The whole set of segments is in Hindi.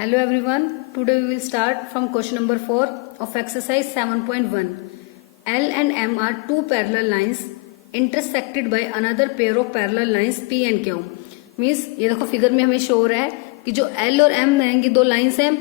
Hello everyone, today we will start from question number 4 of exercise 7.1. L and M are two parallel lines intersected by another pair of parallel lines P and Q. Means ये देखो फिगर में हमें शो हो रहा है कि जो L और M हैं ये दो लाइंस हैं,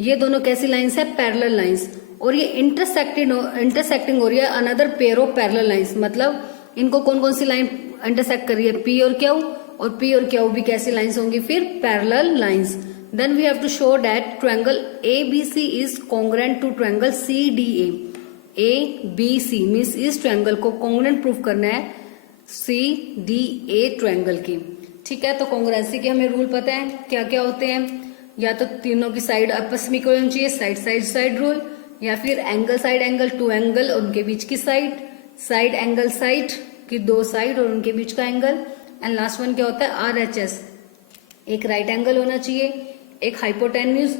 ये दोनों कैसी लाइंस है? Parallel lines. और ये इंटरसेक्टिंग हो रही है another pair of parallel lines, मतलब इनको कौन कौन सी लाइन इंटरसेक्ट कर रही है? P और Q, और P और Q भी कैसी लाइंस होंगी? फिर parallel lines. Then we have to show that triangle ABC is congruent to triangle CDA. ABC means इस ट्रायंगल को congruent प्रूफ करना है CDA ट्रायंगल की। ठीक है, तो कॉन्ग्रुएंसी के हमें रूल पता है क्या क्या होते हैं। या तो तीनों की साइड आपस में इक्वल होनी चाहिए, साइड रूल, या फिर angle side angle, two angle और उनके बीच की साइड एंगल साइड की दो साइड और उनके बीच का एंगल। एंड लास्ट वन क्या होता है? RHS, एक राइट एंगल होना चाहिए, एक हाइपोटेन्यूज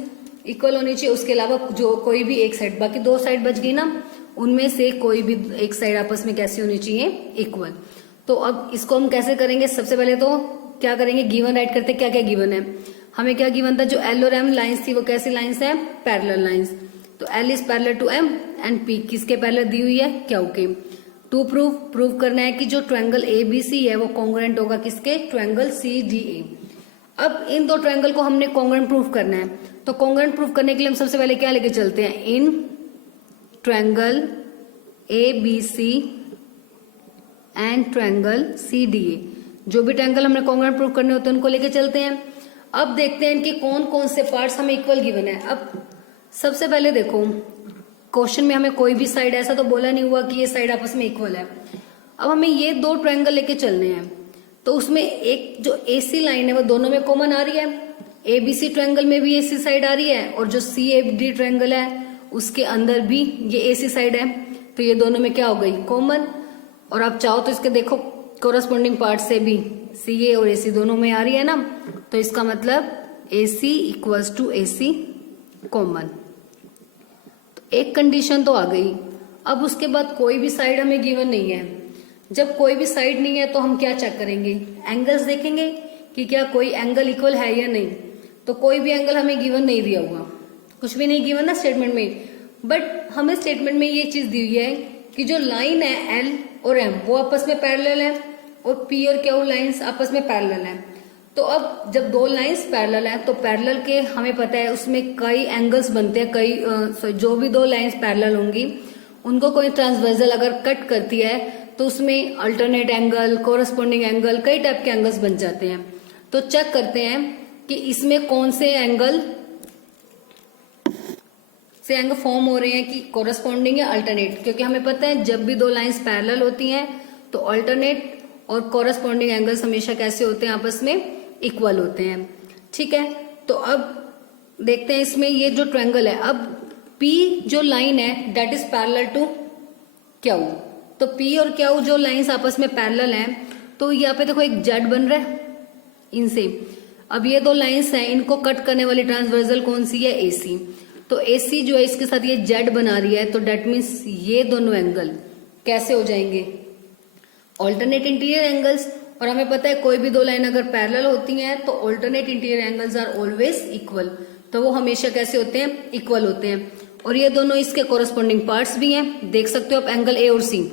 इक्वल होनी चाहिए, उसके अलावा जो कोई भी एक साइड, बाकी दो साइड बच गई ना, उनमें से कोई भी एक साइड आपस में कैसी होनी चाहिए? इक्वल। तो अब इसको हम कैसे करेंगे? सबसे पहले तो क्या करेंगे? गिवन राइट करते। क्या क्या गिवन है हमें? क्या गिवन था? जो L और M लाइंस थी वो कैसी लाइंस है? Parallel lines. तो L is parallel to M and P किसके पैरेलल दी हुई है? Q के। टू प्रूव करना है कि जो ट्रायंगल ABC है वो कॉन्ग्रुएंट होगा किसके? Triangle CDA। अब इन दो ट्रायंगल को हमने कॉन्ग्रुएंट प्रूफ करना है, तो कॉन्ग्रुएंट प्रूफ करने के लिए हम सबसे पहले क्या लेके चलते हैं? In triangle ABC and triangle CDA, जो भी ट्रायंगल हमने कॉन्ग्रुएंट प्रूफ करने होते हैं उनको लेके चलते हैं। अब देखते हैं इनके कौन कौन से पार्ट्स हमें इक्वल गिवन है। अब सबसे पहले देखो, क्वेश्चन में हमें कोई भी साइड ऐसा तो बोला नहीं हुआ कि ये साइड आपस में इक्वल है। अब हमें ये दो ट्रायंगल लेके चलने हैं, तो उसमें एक जो AC लाइन है वो दोनों में कॉमन आ रही है। ABC ट्रायंगल में भी AC साइड आ रही है, और जो CAD ट्रायंगल है उसके अंदर भी ये AC साइड है, तो ये दोनों में क्या हो गई? कॉमन। और आप चाहो तो इसके देखो कोरस्पॉन्डिंग पार्ट से भी CA और AC दोनों में आ रही है ना, तो इसका मतलब AC equals to AC common. तो एक कंडीशन तो आ गई। अब उसके बाद कोई भी साइड हमें गिवन नहीं है। जब कोई भी साइड नहीं है तो हम क्या चेक करेंगे? एंगल्स देखेंगे कि क्या कोई एंगल इक्वल है या नहीं। तो कोई भी एंगल हमें गिवन नहीं दिया हुआ, कुछ भी नहीं गिवन ना स्टेटमेंट में, बट हमें स्टेटमेंट में ये चीज दी हुई है कि जो लाइन है L और M वो आपस में पैरेलल है, और P और Q लाइंस आपस में पैरेलल है। तो अब जब दो लाइंस पैरेलल है तो पैरेलल के हमें पता है उसमें कई एंगल्स बनते हैं, कई जो भी दो लाइंस पैरेलल होंगी उनको कोई ट्रांसवर्सल अगर कट करती है तो उसमें अल्टरनेट एंगल, कोरस्पॉन्डिंग एंगल, कई टाइप के एंगल्स बन जाते हैं। तो चेक करते हैं कि इसमें कौन से एंगल फॉर्म हो रहे हैं कि कोरस्पॉन्डिंग या अल्टरनेट, क्योंकि हमें पता है जब भी दो लाइंस पैरेलल होती हैं तो अल्टरनेट और कोरस्पॉन्डिंग एंगल्स हमेशा कैसे होते हैं? आपस में इक्वल होते हैं। ठीक है, तो अब देखते हैं इसमें ये जो ट्रायंगल है, अब P जो लाइन है that is parallel to Q। तो P और Q जो लाइंस आपस में पैरेलल हैं, तो यहाँ पे देखो एक जेड बन रहा है इनसे। अब ये दो लाइंस हैं, इनको कट करने वाली ट्रांसवर्सल कौन सी है? AC। तो AC जो है इसके साथ ये जेड बना रही है, तो डेट मीन्स ये दोनों एंगल कैसे हो जाएंगे? Alternate interior angles. और हमें पता है कोई भी दो लाइन अगर पैरेलल होती हैं तो alternate interior angles are always equal, तो वो हमेशा कैसे होते हैं? इक्वल होते हैं। और ये दोनों इसके कोरस्पॉन्डिंग पार्ट्स भी हैं, देख सकते हो आप एंगल A और C,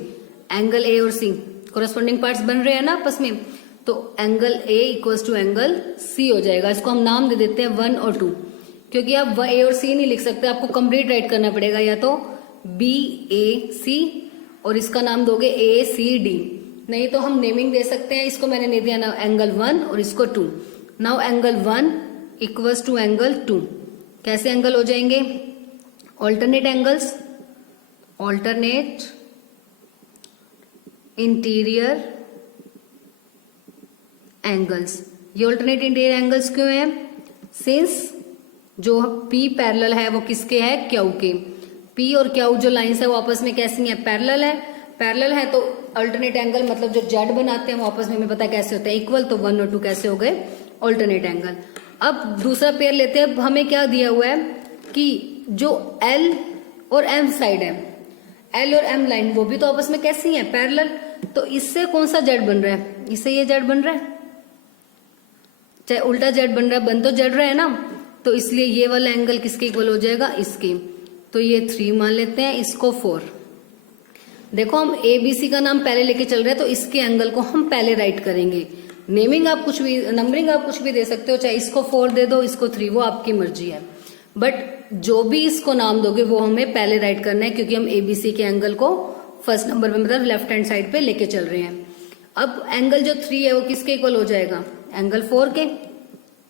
एंगल A और C कोरस्पॉन्डिंग पार्ट्स बन रहे हैं ना आपस में, तो angle A equals to angle C हो जाएगा। इसको हम नाम दे देते हैं 1 और 2, क्योंकि आप A और C नहीं लिख सकते, आपको कंप्लीट राइट करना पड़ेगा, या तो BAC और इसका नाम दोगे ACD, नहीं तो हम नेमिंग दे सकते हैं। इसको मैंने नहीं दिया ना एंगल 1 और इसको 2। Now angle 1 equals to angle 2 कैसे एंगल हो जाएंगे? Alternate angles, alternate interior angles. ये ऑल्टरनेट इंटीरियर एंगल्स क्यों है? सिंस जो P पैरेलल है वो किसके है? Q के। P और Q जो लाइंस है वो आपस में कैसी है? पैरेलल है। पैरेलल है तो अल्टरनेट एंगल मतलब जो जेड बनाते हैं वो आपस में हमें पता है कैसे होते हैं? इक्वल। तो 1 और 2 कैसे हो गए? Alternate angle. अब दूसरा पेयर लेते हैं। हमें क्या दिया हुआ है कि जो L और M साइड है, L और M लाइन वो भी तो आपस में कैसी है? पैरेलल। तो इससे कौन सा जेड बन रहा है? इससे ये जेड बन रहा है, चाहे उल्टा जेड बन रहा है, बन तो जेड रहा है ना। तो इसलिए ये वाला एंगल किसके इक्वल हो जाएगा, इसके। तो ये 3 मान लेते हैं, इसको 4। देखो हम ABC का नाम पहले लेके चल रहे हैं, तो इसके एंगल को हम पहले राइट करेंगे। नेमिंग आप कुछ भी, नंबरिंग आप कुछ भी दे सकते हो, चाहे इसको 4 दे दो, इसको 3, वो आपकी मर्जी है। बट जो भी इसको नाम दोगे वो हमें पहले राइट करना है, क्योंकि हम ABC के एंगल को फर्स्ट नंबर पे, मतलब लेफ्ट हैंड साइड पे लेके चल रहे हैं। अब एंगल जो 3 है वो किसके इक्वल हो जाएगा, एंगल 4 के।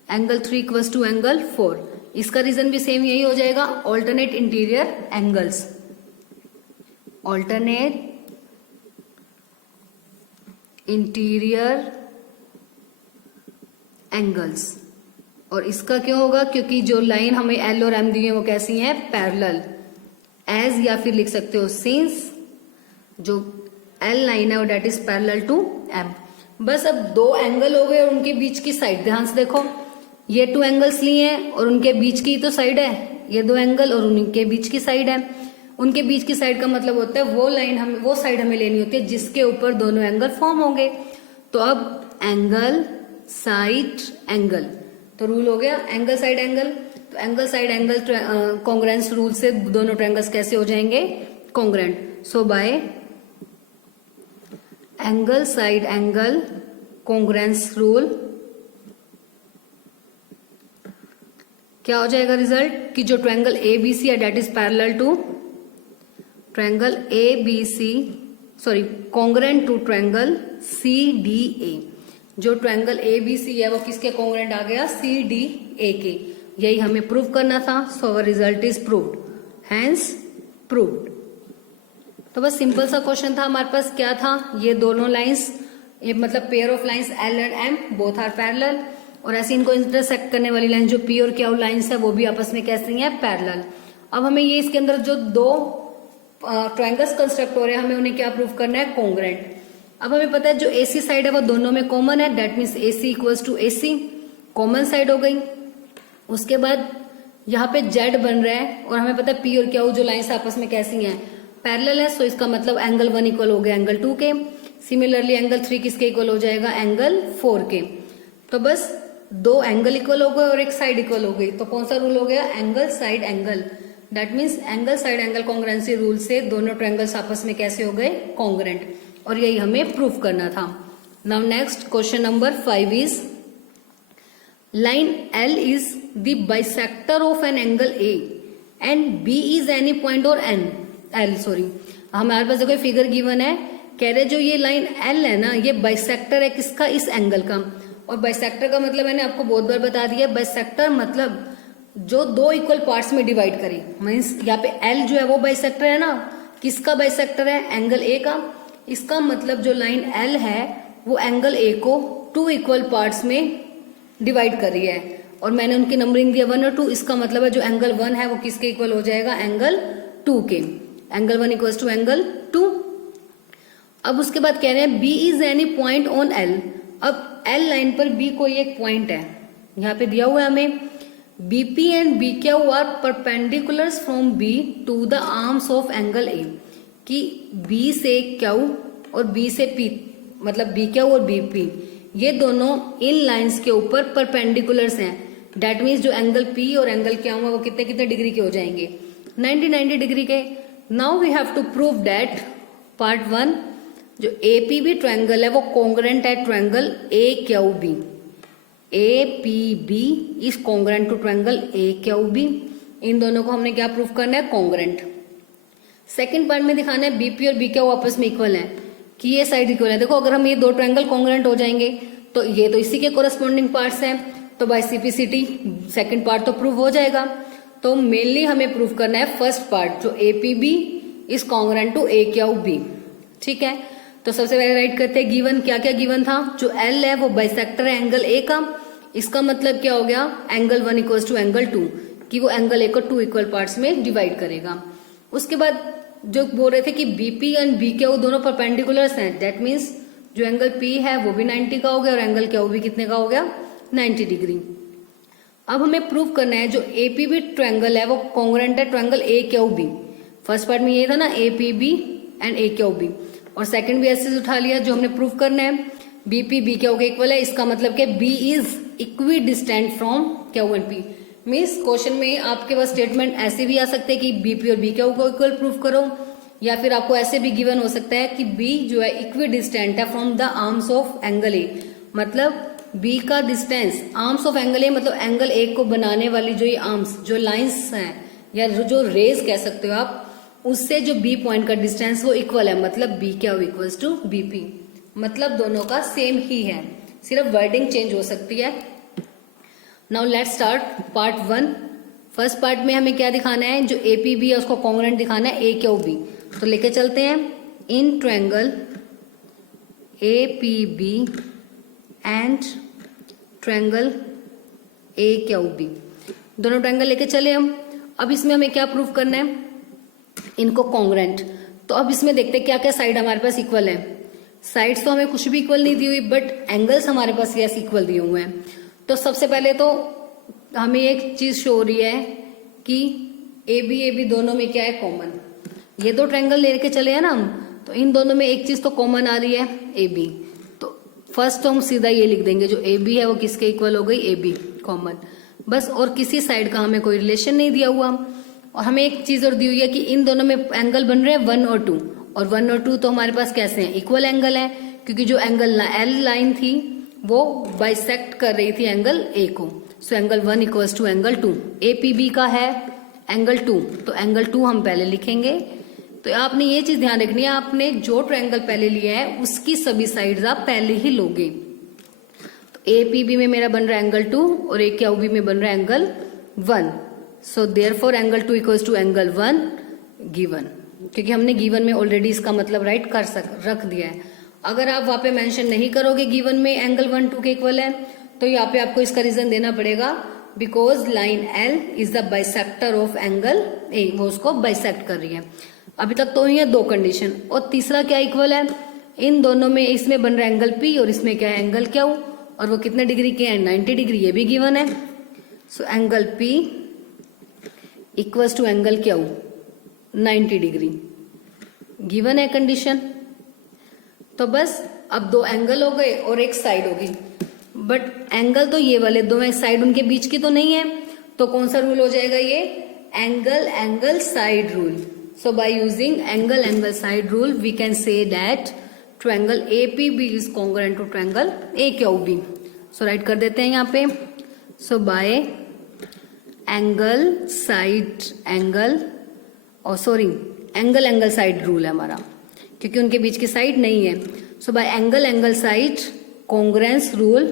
Angle 3 equals to angle 4। इसका रीजन भी सेम यही हो जाएगा, alternate interior angles, alternate interior angles. और इसका क्यों होगा, क्योंकि जो लाइन हमें L और M दी है वो कैसी है, पैरेलल। एज या फिर लिख सकते हो सिंस जो L लाइन है वो that is parallel to M। बस अब 2 एंगल हो गए और उनके बीच की साइड, ध्यान से देखो, ये 2 एंगल्स लिए हैं और उनके बीच की तो साइड है, ये 2 एंगल और उनके बीच की साइड है। उनके बीच की साइड का मतलब होता है वो लाइन हमें, वो साइड हमें लेनी होती है जिसके ऊपर दोनों एंगल फॉर्म होंगे। तो अब एंगल साइड एंगल, तो रूल हो गया एंगल साइड एंगल। तो angle side angle congruence rule से दोनों ट्रायंगल्स कैसे हो जाएंगे, congruent. So by angle side angle congruence rule क्या हो जाएगा रिजल्ट, कि जो ट्रायंगल ABC है that is parallel to triangle ABC, sorry congruent to triangle CDA। जो ट्रायंगल ABC है वो किसके कॉन्ग्रेंट आ गया, CDA के। यही हमें प्रूव करना था। So our result is proved, hence proved. तो बस सिंपल सा क्वेश्चन था हमारे पास। क्या था, ये दोनों लाइंस, ये मतलब pair of lines L and M both are parallel, और ऐसे इनको इंटरसेक्ट करने वाली लाइन जो P और Q लाइंस है वो भी आपस में कैसी हैं, पैरेलल। अब हमें ये इसके अंदर जो 2 ट्रायंगल्स कंस्ट्रक्ट हो रहे हैं, हमें उन्हें क्या प्रूव करना है, कॉन्ग्रेंट। अब हमें पता है जो AC साइड है वो दोनों में कॉमन है, that means AC equals to AC, common side हो गई। उसके बाद यहाँ पे Z बन रहा है और हमें पता है P और Q जो लाइंस आपस में कैसी हैं, पैरेलल है। सो इसका मतलब एंगल 1 इक्वल हो गया एंगल 2 के। सिमिलरली एंगल 3 किसके इक्वल हो जाएगा, एंगल 4 के। तो बस 2 एंगल इक्वल हो गए और एक साइड इक्वल हो गई। तो कौन सा रूल हो गया, angle side angle. That means angle side angle कॉन्ग्रेंसी rule से दोनों ट्रायंगल्स आपस में कैसे हो गए, कॉन्ग्रेंट। और यही हमें प्रूफ करना था। Now next question number 5 is line L is the bisector of an angle A and B is any point और हमारे पास देखो फिगर गिवन है, कह रहे जो ये लाइन L है ना, ये बाइसेक्टर है किसका, इस एंगल का। और बाइसेक्टर का मतलब मैंने आपको बहुत बार बता दिया, बाइसेक्टर मतलब जो 2 इक्वल पार्ट्स में डिवाइड करे। मीन्स यहाँ पे L जो है वो बाइसेक्टर है ना, किसका बाइसेक्टर है, एंगल A का। इसका मतलब जो लाइन L है वो एंगल A को 2 इक्वल पार्ट्स में डिवाइड कर रही है, और मैंने उनकी नंबरिंग दिया 1 और 2। इसका मतलब है जो एंगल 1 है वो किसके इक्वल हो जाएगा, एंगल 2 के। Angle 1 equals to angle 2। अब उसके बाद कह रहे हैं B is any point on L। अब L लाइन पर B कोई एक पॉइंट है, यहाँ पे दिया हुआ है हमें BP and BQ are perpendiculars from B to the arms of angle A, कि B से Q और B से P, मतलब BQ और BP, ये दोनों इन लाइंस के ऊपर परपेंडिकुलर्स हैं। डेट मीन्स जो एंगल P और एंगल Q है वो कितने कितने डिग्री के हो जाएंगे, 90 डिग्री के। Now we have to prove that part 1 जो APB ट्रायंगल है वो कॉन्ग्रेंट है triangle AQB। APB is congruent to triangle AQB। इन दोनों को हमने क्या प्रूफ करना है, कॉन्ग्रेंट। सेकंड पार्ट में दिखाना है BP और BQ आपस में इक्वल है, कि ये साइड इक्वल है। देखो अगर हम ये 2 ट्रायंगल कॉन्ग्रेंट हो जाएंगे तो ये तो इसी के कोरस्पॉन्डिंग पार्ट्स हैं, तो बाय CPCT सेकंड पार्ट तो प्रूव हो जाएगा। तो मेनली हमें प्रूव करना है फर्स्ट पार्ट जो APB is congruent to AQB। ठीक है, तो सबसे पहले राइट करते हैं गिवन। क्या क्या गिवन था, जो L है वो बाइसेक्टर है एंगल A का। इसका मतलब क्या हो गया, एंगल 1 इक्वल्स टू एंगल 2, कि वो एंगल A को 2 इक्वल पार्ट्स में डिवाइड करेगा। उसके बाद जो बोल रहे थे कि BP एंड BQ दोनों परपेंडिकुलर्स हैं, दैट मीन्स जो एंगल P है वो भी 90 का हो गया और एंगल Q भी कितने का हो गया, 90 डिग्री। अब हमें प्रूव करना है जो APB ट्रायंगल है वो कॉन्ग्रेंट है ट्रायंगल AQB। फर्स्ट पार्ट में ये था ना APB एंड AQB, और सेकंड भी ऐसे उठा लिया। जो हमने प्रूव करना है BP BQ के इक्वल है, इसका मतलब कि B is equi distant from Q and P। Means question में आपके पास स्टेटमेंट ऐसे भी आ सकते हैं कि बीपी और बी क्यू को इक्वल प्रूफ करो, या फिर आपको ऐसे भी गिवन हो सकता है कि बी जो है इक्वी डिस्टेंट है from the arms of angle A, मतलब बी का distance arms of angle A मतलब एंगल ए को बनाने वाली जो ये आर्म्स जो लाइंस हैं या जो रेज कह सकते हो आप, उससे जो बी पॉइंट का डिस्टेंस वो इक्वल है, मतलब B Q equals to BP, मतलब दोनों का सेम ही है, सिर्फ वर्डिंग चेंज हो सकती है। Now let's start part 1। First part में हमें क्या दिखाना है, जो एपीबी है उसको कॉन्ग्रुएंट दिखाना है ए क्यू बी, तो लेके चलते हैं। In triangle APB and triangle A Q B, दोनों ट्रायंगल लेके चले हम। अब इसमें हमें क्या प्रूफ करना है, इनको कॉन्ग्रुएंट। तो अब इसमें देखते हैं क्या क्या साइड हमारे पास इक्वल है। साइड्स तो हमें कुछ भी इक्वल नहीं दी हुई, बट एंगल्स हमारे पास यस इक्वल दिए हुए हैं। तो सबसे पहले तो हमें एक चीज शो हो रही है कि ए बी दोनों में क्या है, कॉमन। ये दो ट्रायंगल लेके चले हैं ना हम, तो इन दोनों में एक चीज तो कॉमन आ रही है, ए बी। तो फर्स्ट तो हम सीधा ये लिख देंगे, जो ए बी है वो किसके इक्वल हो गई, ए बी कॉमन, बस। और किसी साइड का हमें कोई रिलेशन नहीं दिया हुआ। और हमें एक चीज और दी हुई है कि इन दोनों में एंगल बन रहे हैं 1 और 2, और 1 और 2 तो हमारे पास कैसे हैं, इक्वल एंगल है, क्योंकि जो एंगल एल लाइन थी वो बाइसेक्ट कर रही थी एंगल ए को। So angle 1 equals to angle 2। APB का है एंगल 2, तो एंगल 2 हम पहले लिखेंगे। तो आपने ये चीज ध्यान रखनी है, आपने जो ट्रायंगल पहले लिया है उसकी सभी साइड्स आप पहले ही लोगे। तो एपीबी में मेरा बन रहा है एंगल 2 और ए क्यू बी में बन रहा है angle 1। So therefore angle 2 equals to angle 1 given, क्योंकि हमने गिवन में ऑलरेडी इसका मतलब राइट रख दिया है। अगर आप वहां पे मेंशन नहीं करोगे गिवन में एंगल 1 2 के इक्वल है, तो यहाँ पे आपको इसका रीजन देना पड़ेगा, because line L is the bisector of angle A, वो उसको बाइसेक्ट कर रही है। अभी तक तो ये दो कंडीशन। और तीसरा क्या इक्वल है, इन दोनों में इसमें बन रहा है एंगल पी और इसमें क्या है एंगल क्यू, और वो कितने डिग्री के हैं, 90 डिग्री, ये भी गिवन है। So angle P equals to angle Q 90 degree, given है कंडीशन। तो बस अब दो एंगल हो गए और एक साइड होगी, बट एंगल तो ये वाले दो हैं, साइड उनके बीच की तो नहीं है, तो कौन सा रूल हो जाएगा, ये angle side rule. So by using angle side rule we can say that triangle APB is congruent to triangle A Q B. So write कर देते हैं यहाँ पे। So by angle side rule है हमारा, क्योंकि उनके बीच की साइड नहीं है। So by angle side congruence rule,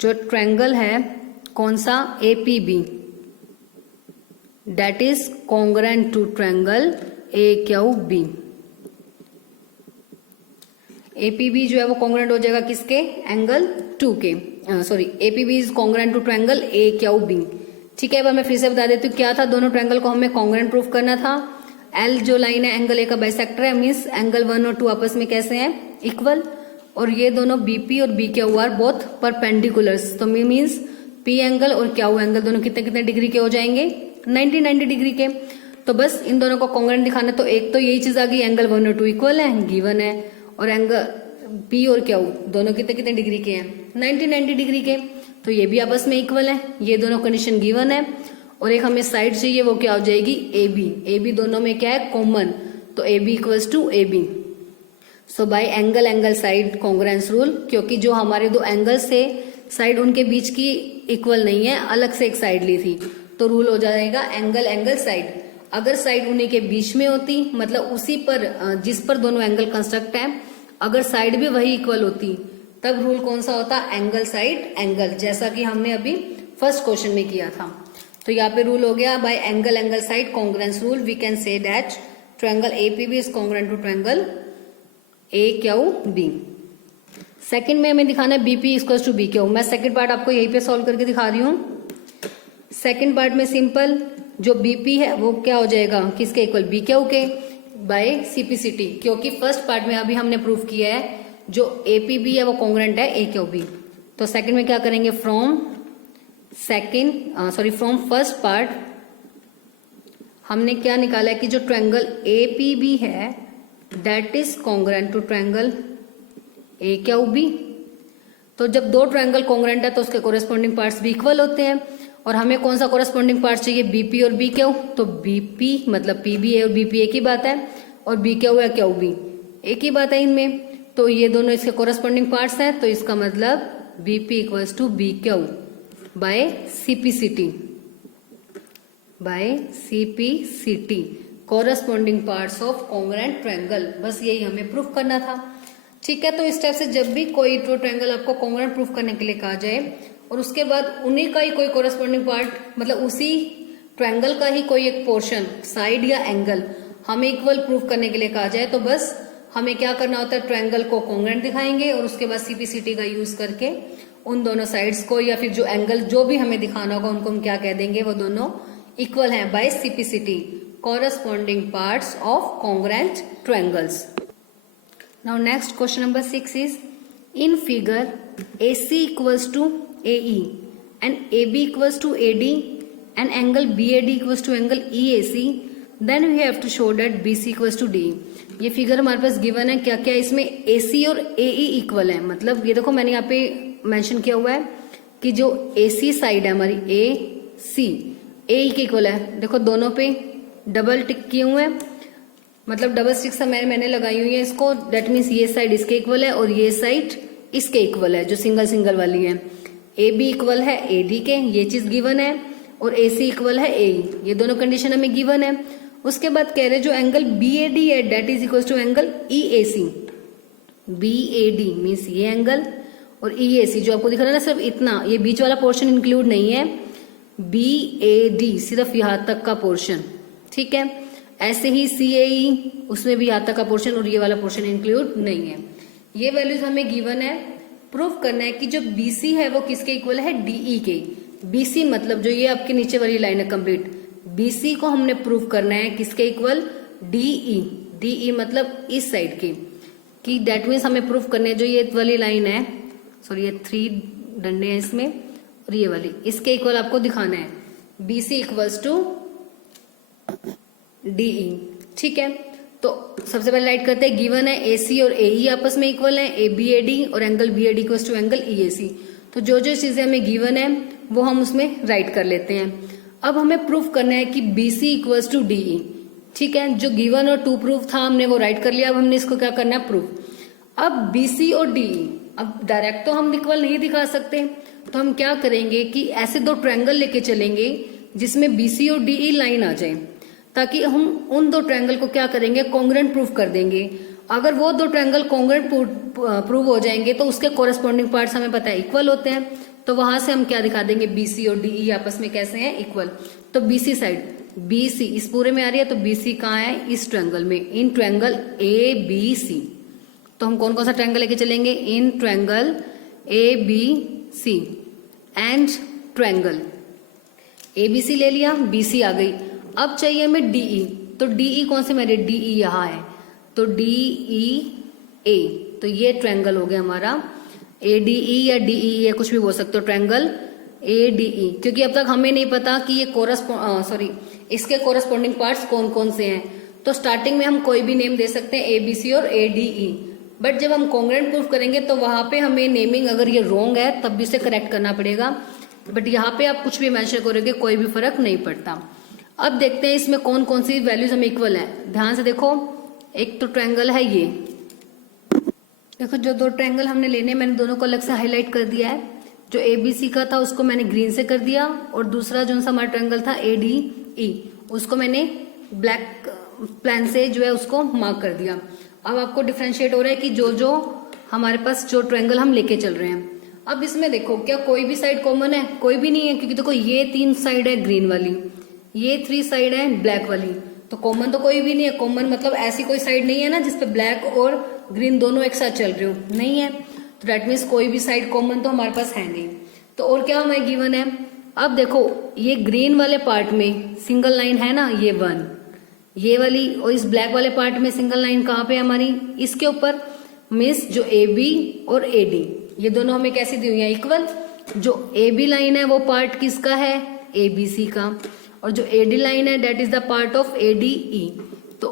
जो ट्रायंगल है कौन सा, APB, that is congruent to triangle A Q B. APB जो है वो कॉन्ग्रुएंट हो जाएगा किसके, एंगल 2 के, sorry APB is congruent to triangle A Q B. ठीक है, अब मैं फिर से बता देती हूँ क्या था, दोनों ट्रायंगल को हमें कॉन्ग्रुएंट प्रूफ करना था। एल जो लाइन है एंगल ए का बाइसेक्टर है, मीन्स एंगल 1 और 2 आपस में कैसे हैं, इक्वल। और ये दोनों बीपी और B Q are both perpendiculars, तो मीन्स पी एंगल और क्यू एंगल दोनों कितने कितने डिग्री के हो जाएंगे, 90 डिग्री के। तो बस इन दोनों को कॉन्ग्रुएंट दिखाना, तो एक तो यही चीज आ गई, एंगल 1 और 2 इक्वल है, गिवन है, और एंगल पी और क्यू दोनों कितने कितने डिग्री के हैं, 90 डिग्री के, तो ये भी आपस में इक्वल है, ये दोनों कंडीशन गिवन है। और एक हमें साइड चाहिए, वो क्या हो जाएगी, ए बी दोनों में क्या है, कॉमन, तो A B equals to A B. So by angle side congruence rule, क्योंकि जो हमारे दो एंगल्स थे साइड उनके बीच की इक्वल नहीं है, अलग से एक साइड ली थी, तो रूल हो जाएगा एंगल साइड। अगर साइड उन्हीं के बीच में होती, मतलब उसी पर जिस पर दोनों एंगल कंस्ट्रक्ट है, अगर साइड भी वही इक्वल होती, तब रूल कौन सा होता, एंगल साइड एंगल, जैसा कि हमने अभी फर्स्ट क्वेश्चन में किया था। तो यहाँ पे रूल हो गया by angle side congruence rule we can say that triangle APB is congruent to triangle A Q B. Second में हमें दिखाना है BP equals to B Q. मैं सेकंड पार्ट आपको यहीं पे सॉल्व करके दिखा रही हूँ। सेकंड पार्ट में सिंपल, जो बीपी है वो क्या हो जाएगा, किसके इक्वल, बी क्यू के, बाय सीपीसीटी, क्योंकि फर्स्ट पार्ट में अभी हमने प्रूफ किया है जो एपीबी है वो कॉन्ग्रुएंट है ए क्यू बी। तो सेकंड में क्या करेंगे, फ्रॉम फर्स्ट पार्ट हमने क्या निकाला है कि जो ट्रायंगल एपीबी है that is congruent to triangle A Q B. तो जब दो ट्रायंगल कॉन्ग्रेंट है तो उसके कोरेस्पॉन्डिंग पार्ट्स भी इक्वल होते हैं। और हमें कौन सा कोरेस्पॉन्डिंग पार्ट चाहिए, बीपी और बी क्यू। तो बीपी मतलब पीबी और बीपी एक ही बात है, और बी क्यू या क्यू बी एक ही बात है इनमें। तो ये दोनों इसके कोरेस्पॉन्डिंग पार्ट्स हैं, तो इसका मतलब BP equals to B Q by CPCT, by CPCT, corresponding parts of congruent triangle. बस यही हमें प्रूफ करना था। ठीक है, तो इस टाइप से जब भी कोई दो ट्रायंगल आपको कॉन्ग्रेंट प्रूफ करने के लिए कहा जाए और उसके बाद उन्हीं का ही कोई कोरेस्पॉन्डिंग पार्ट, मतलब उसी ट्रायंगल का ही कोई एक पोर्शन, साइड या एंगल हमें इक्वल प्रूफ करने के लिए कहा जाए, तो बस हमें क्या करना होता है, ट्रायंगल को कॉन्ग्रेंट दिखाएंगे और उसके बाद सीपीसीटी का यूज करके उन दोनों साइड्स को या फिर जो एंगल जो भी हमें दिखाना होगा उनको हम क्या कह देंगे, वो दोनों इक्वल हैं by CPCT, corresponding parts of congruent triangles. Now next question number 6 is, in figure AC equals to AE and AB equals to AD and angle BAD equals to angle EAC, then we have to show that BC equals to DE। ये फिगर हमारे पास गिवन है, क्या क्या इसमें AC और AE इक्वल है। मतलब ये देखो मैंने यहाँ पे मेंशन किया हुआ है कि जो AC साइड है हमारी AC AE के इक्वल है। देखो दोनों पे डबल टिक किए हुए हैं, मतलब डबल स्टिक से मैंने लगाई हुई है इसको। दैट मीन्स ये साइड इसके इक्वल है और ये साइड इसके इक्वल है, जो सिंगल सिंगल वाली है। ए बी इक्वल है ए डी के, ये चीज गिवन है, और ए सी इक्वल है ए, ये दोनों कंडीशन हमें गिवन है। उसके बाद कह रहे जो एंगल बी ए डी है that is equal to angle E A C. B A D means ये एंगल, और ई ए सी जो आपको दिख रहा है ना सिर्फ इतना, ये बीच वाला पोर्शन इंक्लूड नहीं है। बी ए डी सिर्फ यहां तक का पोर्शन, ठीक है। ऐसे ही CAE उसमें भी यहाँ तक का पोर्शन और ये वाला पोर्शन इंक्लूड नहीं है। ये वैल्यूज हमें गिवन है। प्रूफ करना है कि जो BC है वो किसके इक्वल है, DE के। BC मतलब जो ये आपके नीचे वाली लाइन है कंप्लीट, BC को हमने प्रूफ करना है किसके इक्वल, DE। DE मतलब इस साइड के, कि दैट मीन्स हमें प्रूफ करने है जो ये वाली लाइन है, सॉरी ये 3 डंडे हैं इसमें, और ये वाली इसके इक्वल आपको दिखाना है BC इक्वल्स टू DE। ठीक है, तो सबसे पहले राइट करते हैं, गिवन है AC और AE आपस में इक्वल है, ABAD और angle BAD equals to angle EAC। तो जो जो चीजें हमें गिवन है वो हम उसमें राइट कर लेते हैं। अब हमें प्रूफ करना है कि BC इक्वल्स टू DE। ठीक है, जो गिवन और टू प्रूफ था हमने वो राइट कर लिया। अब हमने इसको क्या करना है, प्रूफ। अब BC और DE, अब डायरेक्ट तो हम इक्वल नहीं दिखा सकते, तो हम क्या करेंगे कि ऐसे दो ट्रायंगल लेके चलेंगे जिसमें BC और DE लाइन आ जाए, ताकि हम उन दो ट्रायंगल को क्या करेंगे, कॉन्ग्रेंट प्रूफ कर देंगे। अगर वो दो ट्रायंगल कॉन्ग्रेंट प्रूव हो जाएंगे तो उसके कोरेस्पॉन्डिंग पार्ट्स हमें पता है इक्वल होते हैं, तो वहां से हम क्या दिखा देंगे, BC और DE आपस में कैसे हैं, इक्वल। तो BC साइड, BC इस पूरे में आ रही है, तो BC कहाँ है, इस ट्रायंगल में, इन ट्रायंगल ABC। तो हम कौन कौन सा ट्रायंगल लेके चलेंगे, in triangle ABC and triangle ABC ले लिया, BC आ गई। अब चाहिए हमें DE, तो DE कौन से मेरे, DE यहाँ है, तो DEA, तो ये ट्रायंगल हो गया हमारा ADE या DE या कुछ भी बोल सकते हो, ट्रायंगल ADE। क्योंकि अब तक हमें नहीं पता कि ये इसके कोरेस्पॉन्डिंग पार्ट्स कौन कौन से हैं, तो स्टार्टिंग में हम कोई भी नेम दे सकते हैं ABC और ADE, बट जब हम कॉन्ग्रेंट प्रूफ करेंगे तो वहां पे हमें नेमिंग अगर ये रॉन्ग है तब भी इसे करेक्ट करना पड़ेगा, बट यहाँ पे आप कुछ भी मेंशन करोगे कोई भी फर्क नहीं पड़ता। अब देखते हैं इसमें कौन कौन सी वैल्यूज हमें इक्वल है। ध्यान से देखो, एक तो ट्रायंगल है ये, देखो जो दो ट्रायंगल हमने लेने, मैंने दोनों को अलग से हाईलाइट कर दिया है। जो ABC का था उसको मैंने ग्रीन से कर दिया, और दूसरा जो सा हमारा ट्रायंगल था ADE उसको मैंने ब्लैक प्लान से जो है उसको मार्क कर दिया। अब आपको डिफ्रेंशिएट हो रहा है कि जो जो हमारे पास जो ट्रायंगल हम लेके चल रहे हैं। अब इसमें देखो क्या कोई भी साइड कॉमन है, कोई भी नहीं है, क्योंकि देखो ये 3 साइड है ग्रीन वाली, ये 3 साइड है ब्लैक वाली, तो कॉमन तो कोई भी नहीं है। कॉमन मतलब ऐसी कोई साइड नहीं है ना जिसपे ब्लैक और ग्रीन दोनों एक साथ चल रहे हो, नहीं है, तो दैट मीन्स कोई भी साइड कॉमन तो हमारे पास है नहीं। तो और क्या हमें गिवन है, अब देखो ये ग्रीन वाले पार्ट में सिंगल लाइन है ना, ये 1, ये वाली, और इस ब्लैक वाले पार्ट में सिंगल लाइन कहाँ पे हमारी, इसके ऊपर, मीन्स जो AB और AD ये दोनों हमें कैसी दी हुई है, इक्वल। जो AB लाइन है वो पार्ट किसका है, ABC का, और जो AD लाइन है that is the part of ADE। तो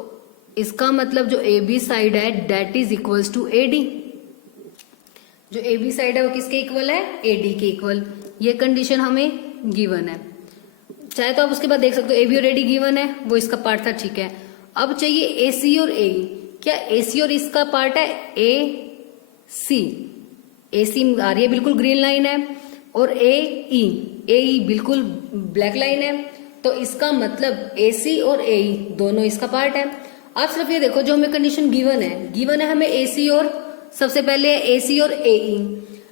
इसका मतलब जो AB साइड है that is equals to AD। जो ए बी साइड है वो किसके इक्वल है, ए डी के इक्वल। ये कंडीशन हमें गिवन है। चाहे तो आप उसके बाद देख सकते हो ए बी और ए डी गिवन है, वो इसका पार्ट था, ठीक है। अब चाहिए ए सी और ए ई। क्या ए सी और इसका पार्ट है ए सी, ए सी आ रही है बिल्कुल ग्रीन लाइन है, और ए ई बिल्कुल ब्लैक लाइन है, तो इसका मतलब ए सी और ए ई दोनों इसका पार्ट है। आप सिर्फ ये देखो जो हमें कंडीशन गिवन है हमें ए सी और सबसे पहले ए सी और ए ई,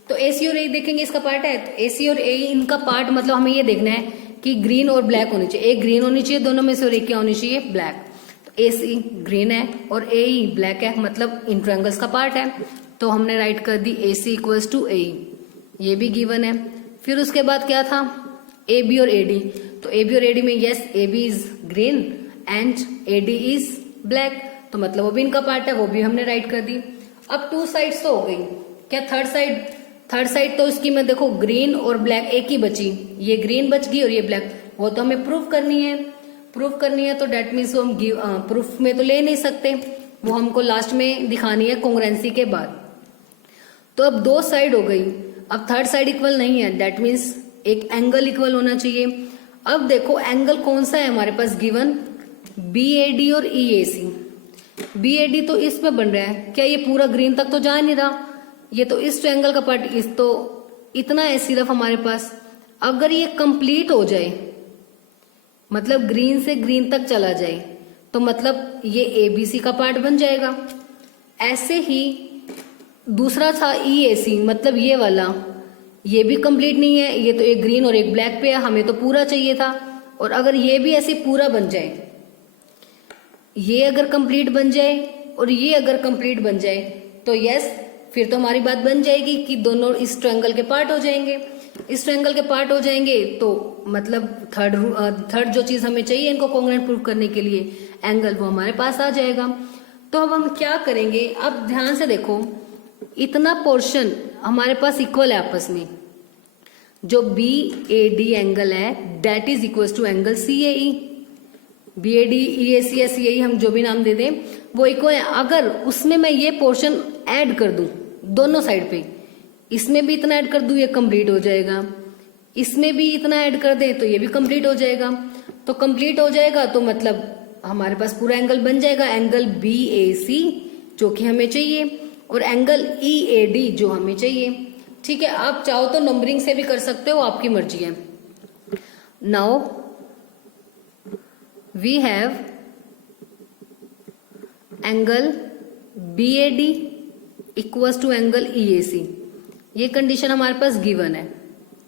तो ए सी और ए देखेंगे इसका पार्ट है, तो ए सी और ए इनका पार्ट मतलब हमें ये देखना है कि ग्रीन और ब्लैक होनी चाहिए, एक ग्रीन होनी चाहिए दोनों में से और एक क्या होनी चाहिए, ब्लैक। तो ए सी ग्रीन है और ए ई ब्लैक है, मतलब इन ट्रायंगल्स का पार्ट है, तो हमने राइट कर दी ए सी इक्वल्स टू ए ई, ये भी गिवन है। फिर उसके बाद क्या था, ए बी और ए डी, तो ए बी और ए डी में yes A B is green and A D is black, तो मतलब वो भी इनका पार्ट है, वो भी हमने राइट कर दी। अब टू साइड्स तो हो गई, क्या थर्ड साइड तो इसकी मैं देखो ग्रीन और ब्लैक एक ही बची, ये ग्रीन बच गई और ये ब्लैक, वो तो हमें प्रूफ करनी है, तो डेट मीन्स वो हम प्रूफ में तो ले नहीं सकते, वो हमको लास्ट में दिखानी है कॉन्ग्रुएंसी के बाद। तो अब दो साइड हो गई, अब थर्ड साइड इक्वल नहीं है, दैट मीन्स एक एंगल इक्वल होना चाहिए। अब देखो एंगल कौन सा है हमारे पास गिवन, बी ए डी और E A C. B A D तो इसमें बन रहा है, क्या ये पूरा ग्रीन तक तो जा नहीं रहा, ये तो इस ट्रायंगल का पार्ट, इस तो इतना है सिर्फ हमारे पास। अगर ये कंप्लीट हो जाए, मतलब ग्रीन से ग्रीन तक चला जाए, तो मतलब ये ए बी सी का पार्ट बन जाएगा। ऐसे ही दूसरा था ई ए सी, मतलब ये वाला, ये भी कंप्लीट नहीं है, ये तो एक ग्रीन और एक ब्लैक पे है, हमें तो पूरा चाहिए था। और अगर ये भी ऐसे पूरा बन जाए, ये अगर कंप्लीट बन जाए और ये अगर कंप्लीट बन जाए, तो यस फिर तो हमारी बात बन जाएगी कि दोनों इस ट्रायंगल के पार्ट हो जाएंगे। इस ट्रायंगल के पार्ट हो जाएंगे तो मतलब थर्ड जो चीज हमें चाहिए इनको कॉन्ग्रुएंट प्रूफ करने के लिए, एंगल, वो हमारे पास आ जाएगा। तो अब हम क्या करेंगे, अब ध्यान से देखो, इतना पोर्शन हमारे पास इक्वल है आपस में, जो बी ए डी एंगल है that is equal to angle C A E. B A D E A C या सी ए ई हम जो भी नाम दे दें वो इक्वल है। अगर उसमें मैं ये पोर्शन ऐड कर दूं दोनों साइड पे, इसमें भी इतना ऐड कर दूं ये कंप्लीट हो जाएगा, इसमें भी इतना ऐड कर दे तो ये भी कंप्लीट हो जाएगा। तो कंप्लीट हो जाएगा तो मतलब हमारे पास पूरा एंगल बन जाएगा, एंगल बी ए सी जो कि हमें चाहिए और एंगल ई ए डी जो हमें चाहिए। ठीक है, आप चाहो तो नंबरिंग से भी कर सकते हो, आपकी मर्जी है। Now we have angle B A D equals to angle E A C, ये कंडीशन हमारे पास गिवन है।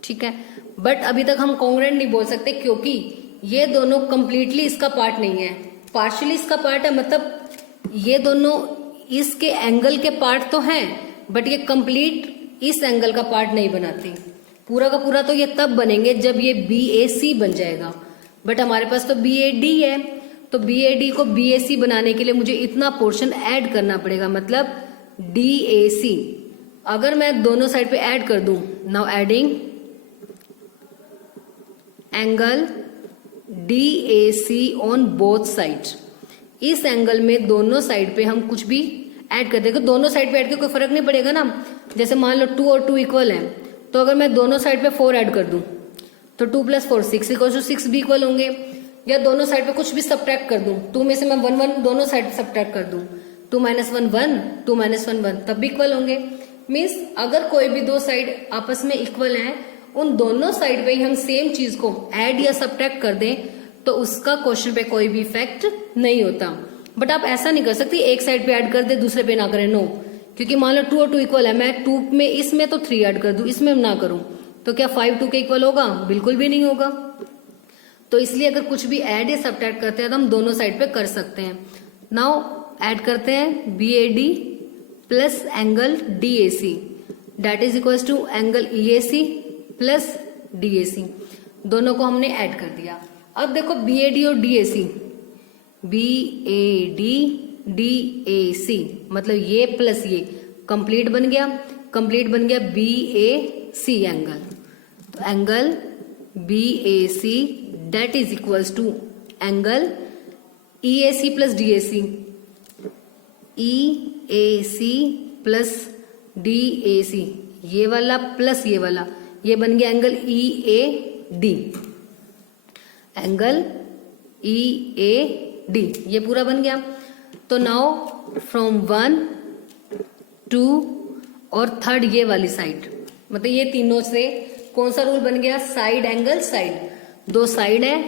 ठीक है, बट अभी तक हम कॉन्ग्रुएंट नहीं बोल सकते क्योंकि ये दोनों कंप्लीटली इसका पार्ट नहीं है, पार्शियली इसका पार्ट है, मतलब ये दोनों इसके एंगल के पार्ट तो हैं बट ये कंप्लीट इस एंगल का पार्ट नहीं बनाते। पूरा का पूरा तो ये तब बनेंगे जब ये बी ए सी बन जाएगा, बट हमारे पास तो बी ए डी है, तो बी ए डी को बी ए सी बनाने के लिए मुझे इतना पोर्शन ऐड करना पड़ेगा, मतलब डी ए सी। अगर मैं दोनों साइड पे ऐड कर दूं, now adding angle D A C on both side, इस एंगल में दोनों साइड पे हम कुछ भी ऐड कर देंगे। दोनों साइड पे ऐड के कोई फर्क नहीं पड़ेगा ना, जैसे मान लो 2 और 2 इक्वल है, तो अगर मैं दोनों साइड पे 4 ऐड कर दूं तो 2 + 4 6 इक्वल टू 6 भी इक्वल होंगे। या दोनों साइड पे कुछ भी सब्ट्रैक्ट कर दूं, 2 में से मैं 1 1 दोनों साइड पे सब्ट्रैक्ट कर दूं, 2 - 1 1 2 - 1 1 तब भी इक्वल होंगे। मीन्स अगर कोई भी दो साइड आपस में इक्वल है, उन दोनों साइड पे ही हम सेम चीज को ऐड या सब्ट्रैक्ट कर दें तो उसका क्वेश्चन पे कोई भी इफेक्ट नहीं होता। बट आप ऐसा नहीं कर सकती एक साइड पे ऐड कर दे दूसरे पे ना करें, नो, क्योंकि मान लो 2 और 2 इक्वल है, मैं 2 में इसमें तो 3 ऐड कर दूं, इसमें ना करूं, तो क्या 5 2 के इक्वल होगा? बिल्कुल भी नहीं होगा। तो इसलिए अगर कुछ भी ऐड या सब्ट्रैक्ट करते हैं तो हम दोनों साइड पे कर सकते हैं। नाउ ऐड करते हैं B A D plus angle D A C that is equal to angle E A C plus D A C, दोनों को हमने ऐड कर दिया। अब देखो बी ए डी और D A C, B A D D A C मतलब ये प्लस ये कंप्लीट बन गया, कंप्लीट बन गया बी ए सी एंगल। तो angle B A C that is equals to angle E A C plus D A C, E A C plus DAC, ये वाला प्लस ये वाला, ये बन गया एंगल EAD, एंगल EAD, ये पूरा बन गया। तो नाउ फ्रॉम 1 2 और थर्ड ये वाली साइड, मतलब ये तीनों से कौन सा रूल बन गया, साइड एंगल साइड। दो साइड है,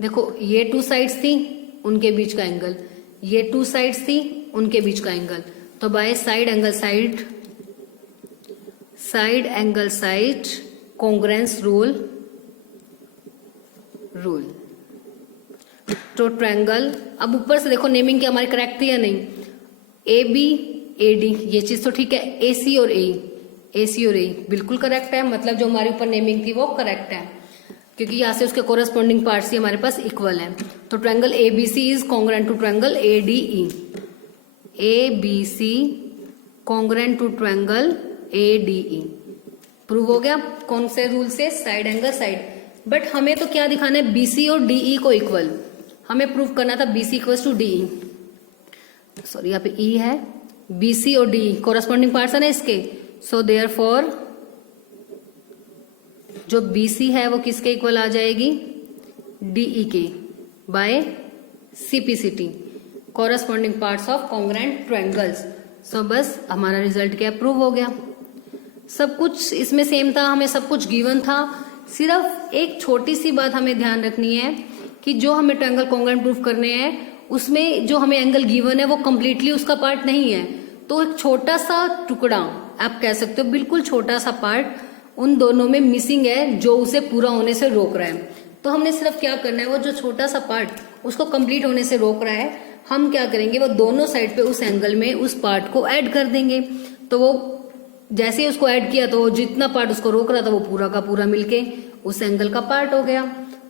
देखो ये 2 साइड्स थी उनके बीच का एंगल, ये 2 साइड्स थी उनके बीच का एंगल, तो by side angle side, side angle side congruence rule, तो ट्रायंगल। अब ऊपर से देखो नेमिंग क्या हमारी करेक्ट थी या नहीं, ABAD ये चीज तो ठीक है, AC और AE बिल्कुल करेक्ट है, मतलब जो हमारे ऊपर नेमिंग थी वो करेक्ट है, क्योंकि यहाँ से उसके कोरस्पॉन्डिंग पार्ट्स ही हमारे पास इक्वल है। तो triangle ABC is congruent to triangle ADE, ABC congruent to triangle ADE, prove हो गया कौन से रूल से, साइड एंगल साइड। बट हमें तो क्या दिखाना है, BC और DE को इक्वल, हमें प्रूव करना था BC equals to DE, sorry यहाँ पे E है, BC और DE कोरस्पॉन्डिंग पार्ट्स है ना इसके, सो देयरफॉर जो BC है वो किसके इक्वल आ जाएगी, DE के, by CPCT corresponding parts of congruent triangles. So बस हमारा रिजल्ट क्या प्रूव हो गया, सब कुछ इसमें सेम था, हमें सब कुछ गिवन था। सिर्फ एक छोटी सी बात हमें ध्यान रखनी है कि जो हमें ट्रायंगल कॉन्ग्रेंट प्रूव करने हैं उसमें जो हमें एंगल गिवन है वो कंप्लीटली उसका पार्ट नहीं है, तो एक छोटा सा टुकड़ा आप कह सकते हो, बिल्कुल छोटा सा पार्ट उन दोनों में मिसिंग है जो उसे पूरा होने से रोक रहा है। तो हमने सिर्फ क्या करना है, वो जो छोटा सा पार्ट उसको कंप्लीट होने से रोक रहा है, हम क्या करेंगे, वो दोनों साइड पे उस एंगल में उस पार्ट को ऐड कर देंगे। तो वो जैसे ही उसको ऐड किया तो जितना पार्ट उसको रोक रहा था वो पूरा का पूरा मिलके उस एंगल का पार्ट हो गया।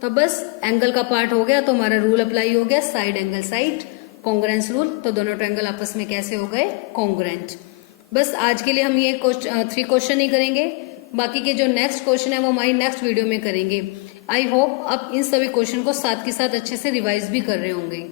तो बस एंगल का पार्ट हो गया तो हमारा रूल अप्लाई हो गया, side angle side congruence rule. तो दोनों ट्रायंगल आपस में कैसे हो गए, कॉन्ग्रेंट। बस आज के लिए हम ये 3 क्वेश्चन ही करेंगे, बाकी के जो नेक्स्ट क्वेश्चन है वो हमारी नेक्स्ट वीडियो में करेंगे। आई होप आप इन सभी क्वेश्चन को साथ के साथ अच्छे से रिवाइज भी कर रहे होंगे।